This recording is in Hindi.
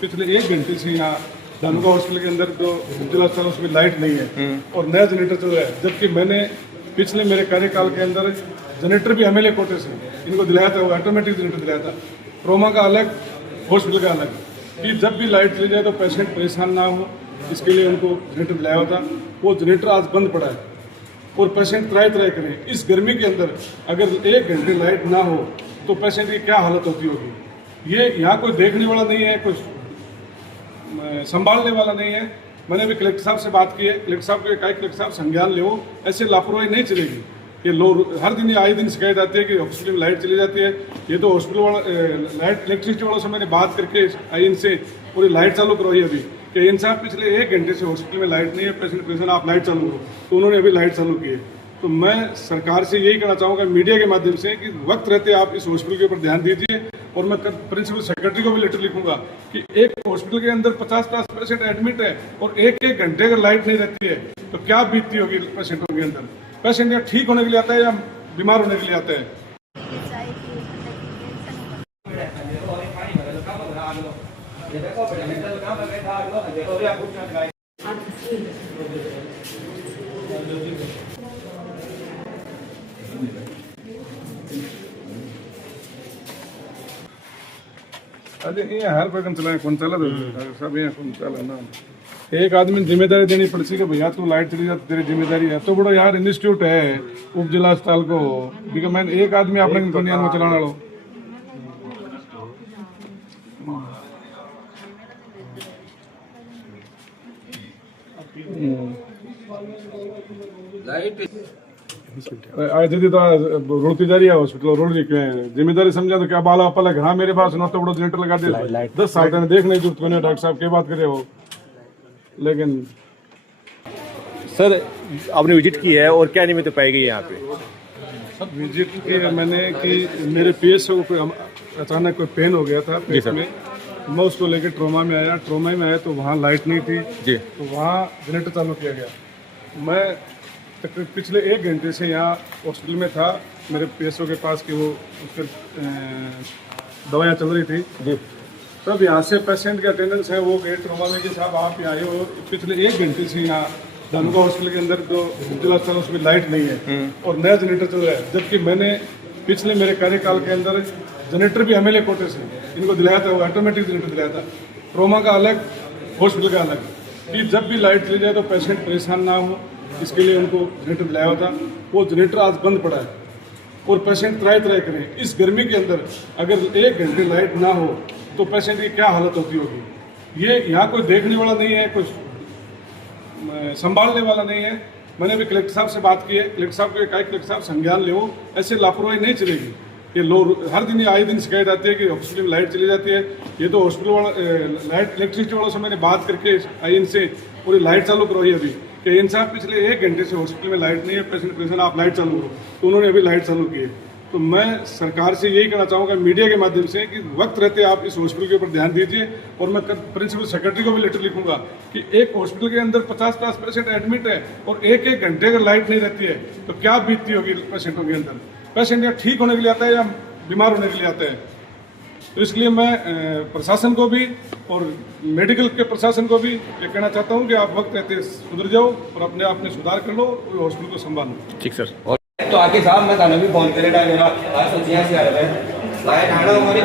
पिछले 1 घंटे से यहाँ धानुका हॉस्पिटल के अंदर जो जिला अस्पताल है उसमें लाइट नहीं है और नया जनरेटर चल रहा है, जबकि मैंने पिछले मेरे कार्यकाल के अंदर जनरेटर भी एमएलए कोटे से इनको दिलाया था, वो ऑटोमेटिक जनरेटर दिलाया था। ट्रोमा का अलग, हॉस्पिटल का अलग, कि जब भी लाइट चली जाए तो पेशेंट परेशान ना हो, इसके लिए उनको जनरेटर दिलाया हुआ था। वो जनरेटर आज बंद पड़ा है और पेशेंट त्राई करें। इस गर्मी के अंदर अगर 1 घंटे लाइट ना हो तो पेशेंट की क्या हालत होती होगी। ये यहाँ कोई देखने वाला नहीं है, कोई संभालने वाला नहीं है। मैंने अभी कलेक्टर साहब से बात की है, कलेक्टर साहब को कहा कलेक्टर साहब संज्ञान ले, ऐसे लापरवाही नहीं चलेगी। ये लोग हर दिन आए दिन शिकायत आती है कि हॉस्पिटल में लाइट चली जाती है। ये तो हॉस्पिटल वाला लाइट इलेक्ट्रिसिटी वालों से मैंने बात करके आई इनसे पूरी लाइट चालू करवाई अभी कि इन साहब पिछले 1 घंटे से हॉस्पिटल में लाइट नहीं है, पेशेंट परेशान, आप लाइट चालू करो। तो उन्होंने अभी लाइट चालू की है। तो मैं सरकार से यही कहना चाहूँगा मीडिया के माध्यम से कि वक्त रहते आप इस हॉस्पिटल के ऊपर ध्यान दीजिए। और मैं प्रिंसिपल सेक्रेटरी को भी लेटर लिखूंगा कि एक हॉस्पिटल के अंदर 50 पेशेंट एडमिट है और 1 घंटे अगर लाइट नहीं रहती है तो क्या बीतती होगी पेशेंटों के अंदर। पेशेंट या ठीक होने के लिए आता है या बीमार होने के लिए आता है। अरे ये हर प्रकार चलाए कौन चला सब ये कौन चला ना। एक आदमी जिम्मेदारी देनी पड़ती कि भैया तू लाइट चली जाती तेरी जिम्मेदारी है। तो बड़ा यार इंस्टीट्यूट है उप जिला अस्पताल को बिकॉज मैं एक आदमी आपने दुनिया में चलाना लो। आज दीदी तो रोड़ती जा रही है हॉस्पिटल रोड जी के जिम्मेदारी समझा तो क्या बाला पलक हाँ मेरे पास ना तो बड़ा जनरेटर लगा दे 10 साल तक देखने की जरूरत को नहीं। डॉक्टर साहब क्या बात करे हो। लेकिन सर आपने विजिट की है और क्या नियमित पाई गई यहाँ पे। सब विजिट की मैंने कि मेरे पीएसओ को अचानक कोई पेन हो गया था पेट में, मैं उसको लेकर ट्रोमा में आया। ट्रोमा में आया तो वहाँ लाइट नहीं थी जी, तो वहाँ जनरेटर चालू किया गया। मैं तकरीबन पिछले 1 घंटे से यहाँ हॉस्पिटल में था मेरे पीएसओ के पास कि वो उसके दवाइयाँ चल रही थी जी। तब यहाँ से पेशेंट के अटेंडेंस है वो गए ट्रोमा में कि साहब आप यहाँ आए हो। पिछले 1 घंटे से यहाँ धानुका हॉस्पिटल के अंदर जो जिला अस्पताल है उसमें लाइट नहीं है और नया जनरेटर चल रहा है, जबकि मैंने पिछले मेरे कार्यकाल के अंदर जनरेटर भी एमएलए कोटे से इनको दिलाया था, वो ऑटोमेटिक जनरेटर दिलाया था। ट्रोमा का अलग, हॉस्पिटल का अलग, कि जब भी लाइट चली जाए तो पेशेंट परेशान ना हो, इसके लिए उनको जनरेटर दिलाया हुआ था। वो जनरेटर आज बंद पड़ा है और पेशेंट त्राई करें। इस गर्मी के अंदर अगर 1 घंटे लाइट ना हो तो पेशेंट की क्या हालत होती होगी। ये यहाँ कोई देखने वाला नहीं है, कोई संभालने वाला नहीं है। मैंने अभी कलेक्टर साहब से बात की है, कलेक्टर साहब को कहा कलेक्टर साहब संज्ञान ले, ऐसे लापरवाही नहीं चलेगी। ये लोग हर दिन आए दिन शिकायत आती है कि हॉस्पिटल में लाइट चली जाती है। ये तो हॉस्पिटल वाला लाइट इलेक्ट्रिसिटी वालों से मैंने बात करके आई इनसे पूरी लाइट चालू करवाई अभी कि इन साहब पिछले 1 घंटे से हॉस्पिटल में लाइट नहीं है, पेशेंट परेशान, आप लाइट चालू करो। तो उन्होंने अभी लाइट चालू की है। तो मैं सरकार से यही कहना चाहूँगा मीडिया के माध्यम से कि वक्त रहते आप इस हॉस्पिटल के ऊपर ध्यान दीजिए। और मैं प्रिंसिपल सेक्रेटरी को भी लेटर लिखूंगा कि एक हॉस्पिटल के अंदर 50 पेशेंट एडमिट है और 1 घंटे अगर लाइट नहीं रहती है तो क्या बीतती होगी पेशेंटों के अंदर। पेशेंट या ठीक होने के लिए आता है या बीमार होने के लिए आता है। तो इसलिए मैं प्रशासन को भी और मेडिकल के प्रशासन को भी ये कहना चाहता हूँ कि आप वक्त रहते सुधर जाओ और अपने आप में सुधार कर लो और हॉस्पिटल को संभालो। ठीक सर। तो आके साहब मैं भी फोन करे डाल आज तो जिया से आ रहा है लाइट आना हमारी